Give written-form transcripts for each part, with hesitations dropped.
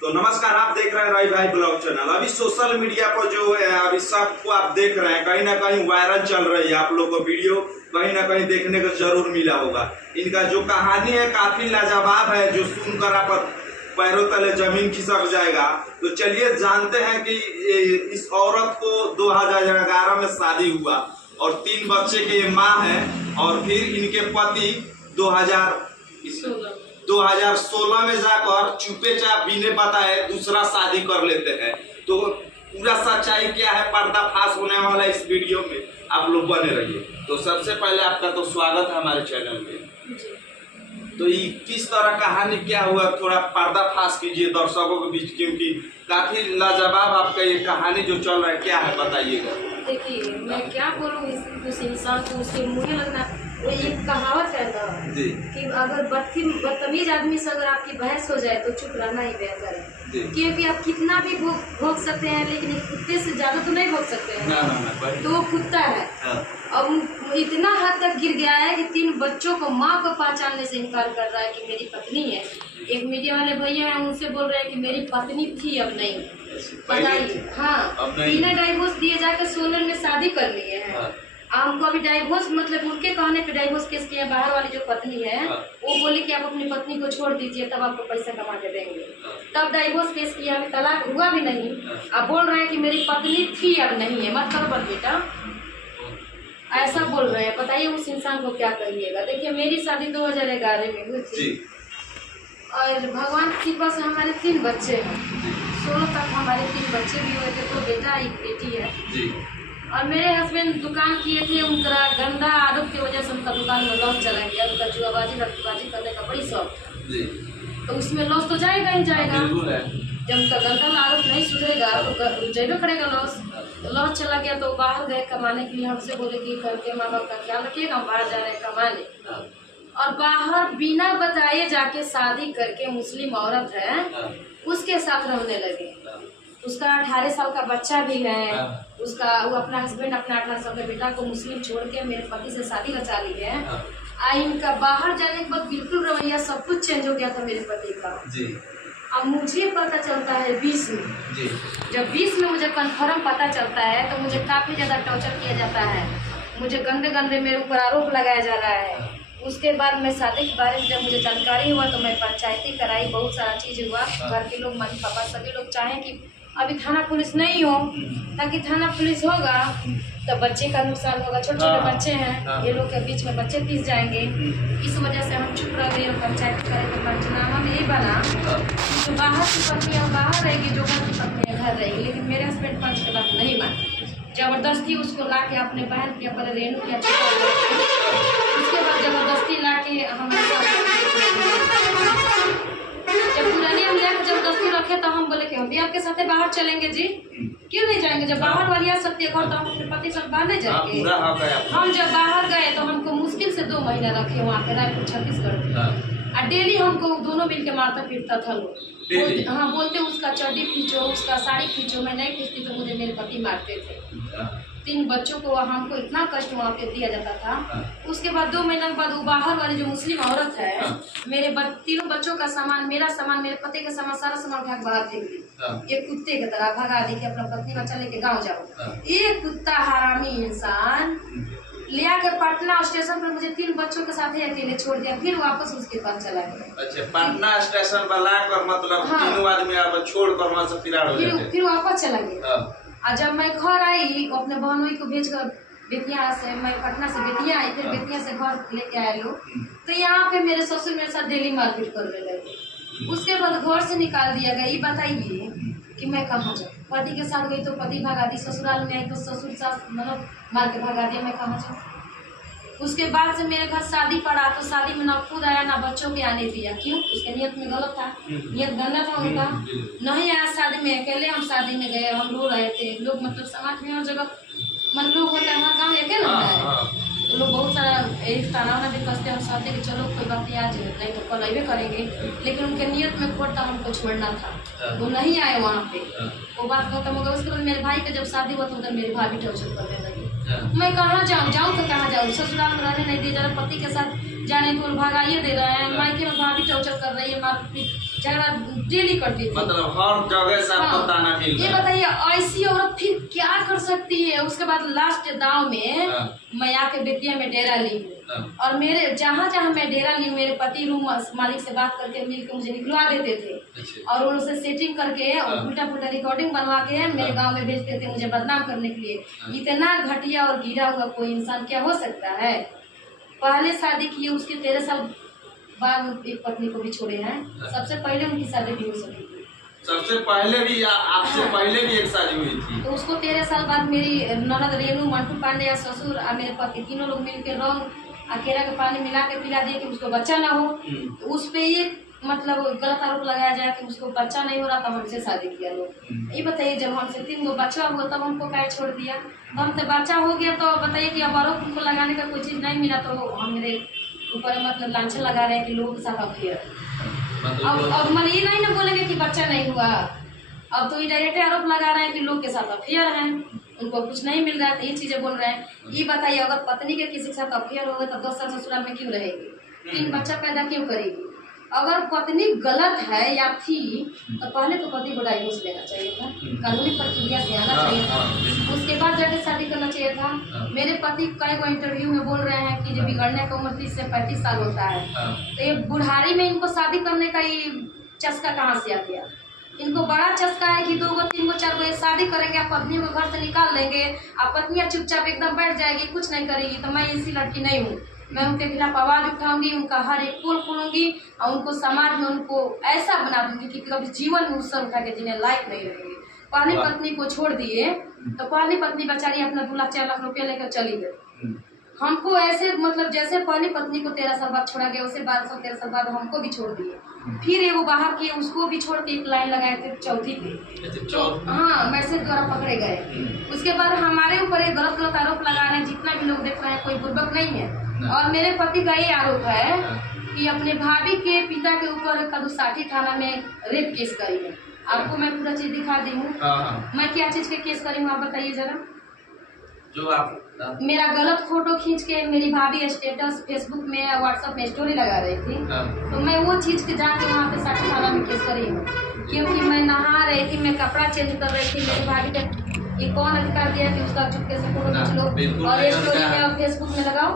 तो नमस्कार, आप देख रहे हैं रवि भाई ब्लॉग चैनल। अभी सोशल मीडिया पर जो है अभी सबको आप देख रहे हैं, कहीं ना कहीं वायरल चल रही है। आप लोग को वीडियो कहीं ना कहीं देखने को जरूर मिला होगा। इनका जो कहानी है काफी लाजवाब है, जो सुनकर आप पैरों तले जमीन खिसक जाएगा। तो चलिए जानते हैं कि इस औरत को 2011 में शादी हुआ और 3 बच्चे के माँ है, और फिर इनके पति 2016 में जाकर चुपे चाप बिना बताए दूसरा शादी कर लेते हैं। तो पूरा सच्चाई क्या है, पर्दाफाश होने वाला इस वीडियो में, आप लोग बने रहिए। तो सबसे पहले आपका तो स्वागत है हमारे चैनल में। तो ये किस तरह कहानी क्या हुआ, थोड़ा पर्दाफाश कीजिए दर्शकों के बीच, क्योंकि काफी लाजवाब आपका ये कहानी जो चल रहा है, क्या है बताइएगा। देखिए, मैं क्या बोलूँ उस इंसान को, उसके मुँह लगना। वो एक कहावत है ना कि अगर बदतमीज आदमी से अगर आपकी बहस हो जाए तो चुप रहना ही बेहतर है, क्योंकि आप कितना भी भोग सकते हैं, लेकिन एक कुत्ते से ज्यादा तो नहीं भोग सकते हैं। ना, तो वो कुत्ता है। अब इतना हद तक गिर गया है कि 3 बच्चों को माँ को पहचानने से इनकार कर रहा है कि मेरी पत्नी है। एक मीडिया वाले भैया हैं, उनसे बोल रहे हैं कि मेरी पत्नी थी, अब नहीं। बताइए। हाँ, बिना डाइवोर्स दिए जाकर सोलन में शादी कर लिए हैं। हमको अभी डाइवोर्स, मतलब उनके कहने पे डाइवोर्स केस किया। बाहर वाली जो पत्नी है वो बोली कि आप अपनी पत्नी को छोड़ दीजिए, तब आपको पैसा कमा के देंगे। तब डाइवोर्स केस किया, अभी तलाक हुआ भी नहीं। आप बोल रहे हैं कि मेरी पत्नी थी, अब नहीं है। मत करो बेटा, ऐसा बोल रहे हैं। बताइए उस इंसान को क्या कहिएगा। देखिए, मेरी शादी 2011 में हुई थी और भगवान की कृपा से हमारे 3 बच्चे हैं। 16 तक हमारे 3 बच्चे भी हुए थे, 2 बेटा 1 बेटी है। और मेरे हस्बैंड दुकान किए थे, उनका गंदा आदत की वजह से उनका दुकान में लॉस चला गया। उनका जुआबाजी लड़कीबाजी करने का बड़ी शौक, तो उसमें लॉस तो जाएगा ही जाएगा। जब उनका गंदा आदत नहीं सुधरेगा तो जाएगा करेगा लॉस। लॉस चला गया तो बाहर गए कमाने के लिए। हमसे बोले कि घर के माँ बाप का ख्याल रखिएगा, हम बाहर जा रहे हैं कमाने। और बाहर बिना बताए जाके शादी करके, मुस्लिम औरत है, उसके साथ रहने लगे। उसका 18 साल का बच्चा भी है। उसका वो अपना हस्बैंड अपना 18 साल के बेटा को मुस्लिम छोड़ के मेरे पति से शादी रचा ली है। इनका बाहर जाने के बाद बिल्कुल रवैया सब कुछ चेंज हो गया था मेरे पति का। अब मुझे पता चलता है 20 में। जब 20 में मुझे कन्फर्म पता चलता है तो मुझे काफी ज्यादा टॉर्चर किया जाता है। मुझे गंदे गंदे मेरे ऊपर आरोप लगाया जा रहा है। उसके बाद मैं शादी के बारे में जब मुझे जानकारी हुआ तो मैं पंचायती कराई, बहुत सारा चीज हुआ। घर के लोग, मम्मी पापा सभी लोग चाहें कि अभी थाना पुलिस नहीं हो, ताकि थाना पुलिस होगा तो बच्चे का नुकसान होगा। छोटे छोटे बच्चे हैं, ये लोग के बीच में बच्चे पिस जाएंगे। इस वजह से हम चुप रह गए। पंचायत करे तो पंचनामा में यही बना तो बाहर की पत्नियाँ बाहर रहेगी, जो घर की पत्नियाँ घर रहेगी। लेकिन मेरे हस्बैंड पंच के बात नहीं माने, जबरदस्ती उसको ला के अपने बहन के पहले रेनू के उसके बाद जबरदस्ती ला के जब पुरानी हम ले जबरदस्ती रखे तो हम बोले कि हम भी आपके साथ बाहर चलेंगे जी। क्यों नहीं जाएंगे? जब बाहर वाली आ सकती है घर तो हम अपने पति साथ बाहर नहीं जाएंगे। हम जब बाहर गए तो हमको मुश्किल से 2 महीना रखे वहाँ पे रायपुर छत्तीसगढ़। और डेली हमको दोनों मिल के मारता पीटता था लोग। हाँ, बोलते उसका चड्डी खींचो, उसका साड़ी खींचो। मैं नहीं खींचती तो मुझे मेरे पति मारते थे। 3 बच्चों को हमको इतना कष्ट वहाँ पे दिया जाता था। उसके बाद 2 महीने के बाद वो बाहर वाली जो मुस्लिम औरत है, मेरे 3 बच्चों का सामान, मेरा सामान, मेरे पति का सामान, सारा सामान उठा के बाहर फेंक दी। एक कुत्ते की तरह भगा दी कि अपना पत्नी बच्चा लेके गाँव जाओ। एक कुत्ता हरामी इंसान ले आकर पटना स्टेशन पर मुझे 3 बच्चों के साथ ही अकेले छोड़ दिया, फिर वापस उसके पास चला गया। अच्छा, पटना स्टेशन पर लाकर मतलब 3 आदमी आप छोड़ कर वहाँ से फिर वापस चला गया। और जब मैं घर आई अपने बहनोई को भेजकर बेतिया से, मैं पटना से बेतिया आई, फिर बेतिया से घर लेके आए लोग, तो यहाँ पे मेरे ससुर मेरे साथ डेली मारपीट करने लगे। उसके बाद घर से निकाल दिया गया। ये बताइए कि मैं कहाँ जाऊँ? पति के साथ गई तो पति भगा दी, ससुराल में आई तो ससुर सास मतलब मार के भगा दिया। मैं कहाँ जाऊँ? उसके बाद से मेरे घर शादी पड़ा तो शादी में ना खुद आया ना बच्चों के आने दिया। क्यों? उसके नियत में गलत था, नियत गंदा था उनका। नहीं आया शादी में, अकेले हम शादी में गए। हम रो रहे थे। लोग मतलब समाज में और जगह मन लोग होता है, हर गाँव अकेले होता है। तो लोग बहुत सारा एक ताना भी कसते और चाहते कि चलो कोई बात नहीं, आज नहीं तो कल अबे करेंगे। लेकिन उनके नियत में खोट था, हमको छोड़ना था। वो नहीं आए वहाँ पे। वो बात खत्म हो गया। उसके बाद मेरे भाई का जब शादी हुआ तो उधर मेरे भाभी टॉर्चर करने लगी। मैं कहाँ जाऊँ तो कहाँ जाऊँ? ससुराल में रहने नहीं दिया जा रहा, पति के साथ जाने को भगाइए दे रहा है। मायके में भाभी टॉर्चर कर रही है, मारपीट झगड़ा डेली करती थी। मतलब हर जगह से आपको ताना मिल रहा है। ये बताइए ऐसी औरत फिर क्या कर सकती है। उसके बाद लास्ट दाव में मैं आके बेतिया में डेरा ली हूँ और मेरे जहाँ जहाँ मैं डेरा ली मेरे पति रूम मालिक से बात करके मिल के मुझे निकलवा देते थे और उनसे सेटिंग करके उल्टा पुल्टा रिकॉर्डिंग बनवा के मेरे गांव में भेजते थे मुझे बदनाम करने के लिए। इतना घटिया और गिरा हुआ कोई इंसान क्या हो सकता है। पहले शादी किए उसके 13 साल बाद एक पत्नी को भी छोड़े हैं। सबसे पहले उनकी शादी भी हो सकी थी। सबसे पहले भी आपसे पहले भी एक शादी हुई थी। तो उसको 13 साल बाद मेरी ननद रेनू मंटू पांडे ससुर और मेरे पति तीनों लोग मिलकर रंग अकेला के पानी मिला के पिला दिए कि उसको बच्चा ना हो। तो उस पे ये मतलब गलत आरोप लगाया जाए कि उसको बच्चा नहीं हो रहा था हमसे शादी किया लोग। ये बताइए जब हमसे 3 गो बच्चा हुआ तब हमको काहे छोड़ दिया। तो हमसे बच्चा हो गया तो बताइए कि अब आरोप उनको लगाने का कोई चीज नहीं मिला तो हम मेरे ऊपर मतलब लांछन लगा रहे हैं कि लोगों के साथ अफेयर। अब मन ये नहीं ना बोलेंगे कि बच्चा नहीं हुआ। अब तो ये डायरेक्ट आरोप लगा रहे हैं कि लोग के साथ अफेयर हैं उनको कुछ नहीं मिल रहा है। तो ये चीजें बोल रहे हैं। ये बताइए अगर पत्नी के किसी के साथ अफेयर हो गए तो 10 साल ससुराल में क्यों रहेगी। 3 बच्चा पैदा क्यों करेगी। अगर पत्नी गलत है या थी तो पहले तो पति को डाइवोर्स लेना चाहिए था। कानूनी प्रक्रिया से आना चाहिए था। उसके बाद जाके शादी करना चाहिए था। मेरे पति कई को इंटरव्यू में बोल रहे हैं कि जब बिगड़ने का उम्र 30 से 35 साल होता है तो ये बुढ़ारी में इनको शादी करने का ये चस्का कहाँ से आ गया। इनको बड़ा चस्का है कि 2 गो 3 गो 4 गो शादी करेंगे आप पत्नी को घर से निकाल देंगे। आप पत्नियां चुपचाप एकदम बैठ जाएगी कुछ नहीं करेगी। तो मैं ऐसी लड़की नहीं हूँ। मैं उनके खिलाफ आवाज उठाऊंगी उनका हर एक पोल खोलूंगी और उनको समाज में उनको ऐसा बना दूंगी कि कभी जीवन में उससे उठा के जीने लायक नहीं रहेंगे। पहली पत्नी को छोड़ दिए तो पहली पत्नी बेचारी अपना 2 लाख 4 लाख रुपया लेकर चली गई। हमको ऐसे मतलब जैसे पहली पत्नी को 13 साल बाद छोड़ा गया उसे 12 साल 13 साल बाद हमको भी छोड़ दिए। फिर एगो बाहर किए उसको भी छोड़ के एक लाइन लगाए थे चौथी पे। तो हाँ मैसेज द्वारा पकड़े गए। उसके बाद हमारे ऊपर एक गलत गलत आरोप लगा रहे हैं। जितना भी लोग देख रहे हैं कोई बुर्बक नहीं है। और मेरे पति का ये आरोप है कि अपने भाभी के पिता के ऊपर कदुसाठी थाना में रेप केस करी है। आपको मैं पूरा चीज दिखा दी हूँ। मैं क्या चीज के केस करी हूँ आप बताइए जरा। जो आप मेरा गलत फोटो खींच के मेरी भाभी स्टेटस फेसबुक में या व्हाट्सएप में स्टोरी लगा रही थी। तो मैं वो चीज के जाके वहाँ पे साठी थाना में केस करी हूँ। क्योंकि मैं नहा रही थी मैं कपड़ा चेंज कर रही थी। मेरी भाभी के ये कौन अधिकार दिया कि उसका चुपके से फोटो खींच लो और स्टोरी में और फेसबुक में लगाओ।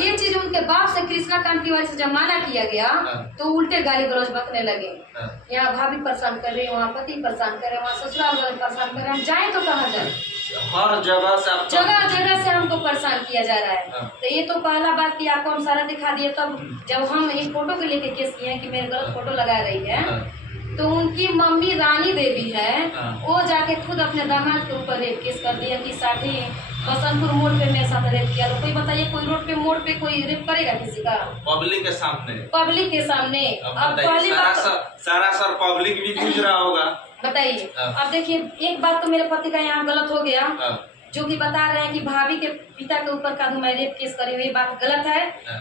ये चीज उनके बाप से कृष्णा कांत तिवारी से जब माना किया गया तो उल्टे गाली गलौज बकने लगे। यहाँ भाभी परेशान कर रहे हैं वहाँ पति परेशान कर रहे हैं वहाँ ससुराल वाले परेशान कर रहे हैं। हम जाए तो कहाँ जाए। हर जगह से हमको परेशान किया जा रहा है। तो ये तो पहला बात कि आपको हम सारा दिखा दिए। तब जब हम इन फोटो को लेके केस किए हैं कि मेरे गलत फोटो लगा रही है तो उनकी मम्मी रानी देवी है वो जाके खुद अपने दामाद के ऊपर रेप केस कर दिया कि साठी बसंतपुर मोड़ पे मेरे साथ रेप किया। तो कोई बताइए कोई रोड पे मोड़ पे कोई रेप करेगा किसी का पब्लिक के सामने। अब पहली बात सारा पब्लिक भी पूछ रहा होगा। बताइए अब देखिए एक बात तो मेरे पति का यहाँ गलत हो गया जो कि बता रहे हैं कि भाभी के पिता के ऊपर का मैं रेप केस करी हुई बात गलत है।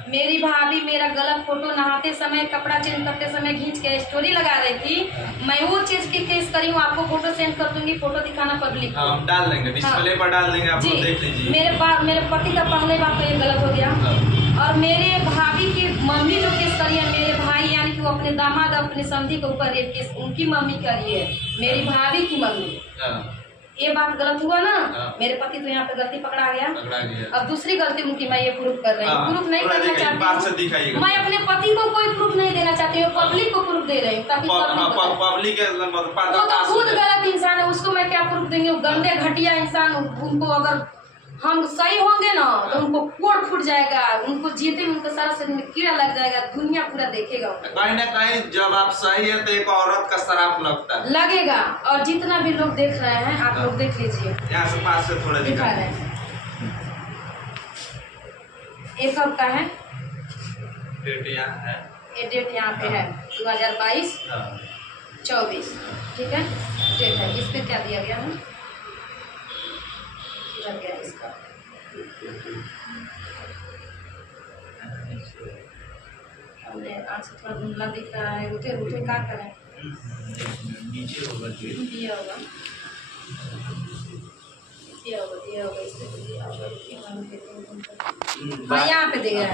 मेरी भाभी मेरा गलत फोटो नहाते समय कपड़ा चेंज करते समय खींच के स्टोरी लगा रही थी। मैं वो चीज की केस करी हूँ। आपको फोटो सेंड कर दूंगी फोटो दिखाना पब्लिक हम डाल देंगे डिस्प्ले पर डाल देंगे आप देख लीजिए। मेरे पति का पहले बात तो ये गलत हो गया। और मेरे भाभी की मम्मी जो केस करी है मेरे भाई यानी कि वो अपने दामाद अपने समधी के ऊपर रेप केस उनकी मम्मी करी है मेरी भाभी की मम्मी। ये बात गलत हुआ ना। मेरे पति तो यहाँ पे गलती पकड़ा गया। अब दूसरी गलती उनकी मैं ये प्रूफ कर रही हूँ। प्रूफ नहीं करना चाहती मैं अपने पति को कोई प्रूफ नहीं देना चाहती हूँ पब्लिक को प्रूफ दे रही हूँ ताकि पब्लिक वो तो खुद गलत इंसान है उसको मैं क्या प्रूफ देंगे। गंदे घटिया इंसान उनको अगर हम सही होंगे ना तो उनको कोट फूट जाएगा उनको जीते में उनका सारा शरीर में कीड़ा लग जाएगा दुनिया पूरा देखेगा। कहीं ना कहीं जब आप सही है तो एक औरत का शराब लगता है लगेगा। और जितना भी लोग देख रहे हैं आप लोग देख लीजिए यहाँ से पास से थोड़ा दिखा रहे हैं। ये कब का है डेट यहाँ है। ये डेट यहाँ पे है 2022 24 ठीक है डेट है। इस पे क्या दिया गया है गया इसका आज थोड़ा धुंधला दिख रहा है। उठे उठे क्या करें दिया होगा इस पे यहाँ पे दे रहा है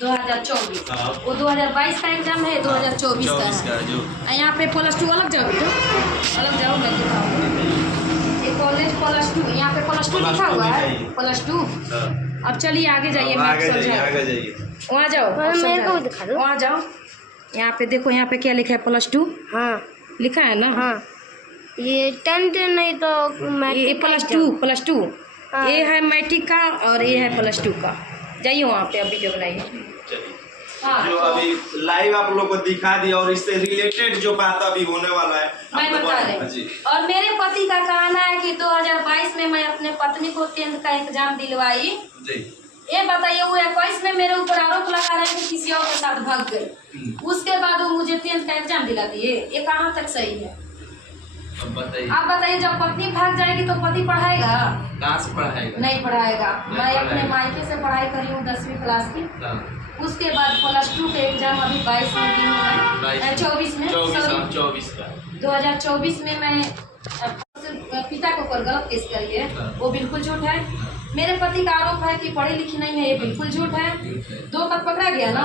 2024। हाँ। वो 2022 का एग्जाम है, 2024 का 24 है। का जो यहाँ पे +2 अलग जाओ बेटा, अलग जाओ, मैं दिखाऊंगा। ये कॉलेज +2, यहाँ पे +2 लिखा हुआ है, +2। अब चलिए आगे जाइए, मैं आगे जाइए, समझा। आगे जाइए। वहाँ जाओ, मेरे को दिखा दो। वहाँ जाओ। यहाँ पे देखो, यहाँ पे क्या लिखा है, +2 हाँ लिखा है ना। हाँ, ये 10 नहीं तो ये मैट्रिक का +2 हाँ। ये है मैट्रिक का और ये है +2 का। जाइए वहाँ पे, अभी जो बनाइए। चलिए, हाँ, जो अभी लाइव आप लोग को दिखा दिया और इससे रिलेटेड जो बात अभी होने वाला है मैं आप लोग बता को- रही जी हूँ। और मेरे पति का कहना है कि 2022 में मैं अपने पत्नी को 10th का एग्जाम दिलवाई। जी ये बताइए, वो 21 में मेरे ऊपर आरोप लगा रहे हैं कि किसी और के साथ भाग गए। उसके बाद वो मुझे 10th का एग्जाम दिला दिए। ये कहाँ तक सही है? अब बताइए, आप बताइए, जब पत्नी भाग जाएगी तो पति पढ़ाएगा? कहाँ से पढ़ाएगा? नहीं पढ़ाएगा। नहीं मैं अपने पढ़ाएगा। मायके से पढ़ाई करी हूँ 10वीं क्लास की। हाँ, उसके बाद +2 के एग्जाम अभी 22 में दी हूँ मैं, 24 में, 24 का 2024 में मैं पिता के ऊपर गलत केस करी है, वो बिल्कुल झूठ है। मेरे पति का आरोप है कि पढ़ी लिखी नहीं है, ये बिल्कुल झूठ है। 2 तक पकड़ा गया ना।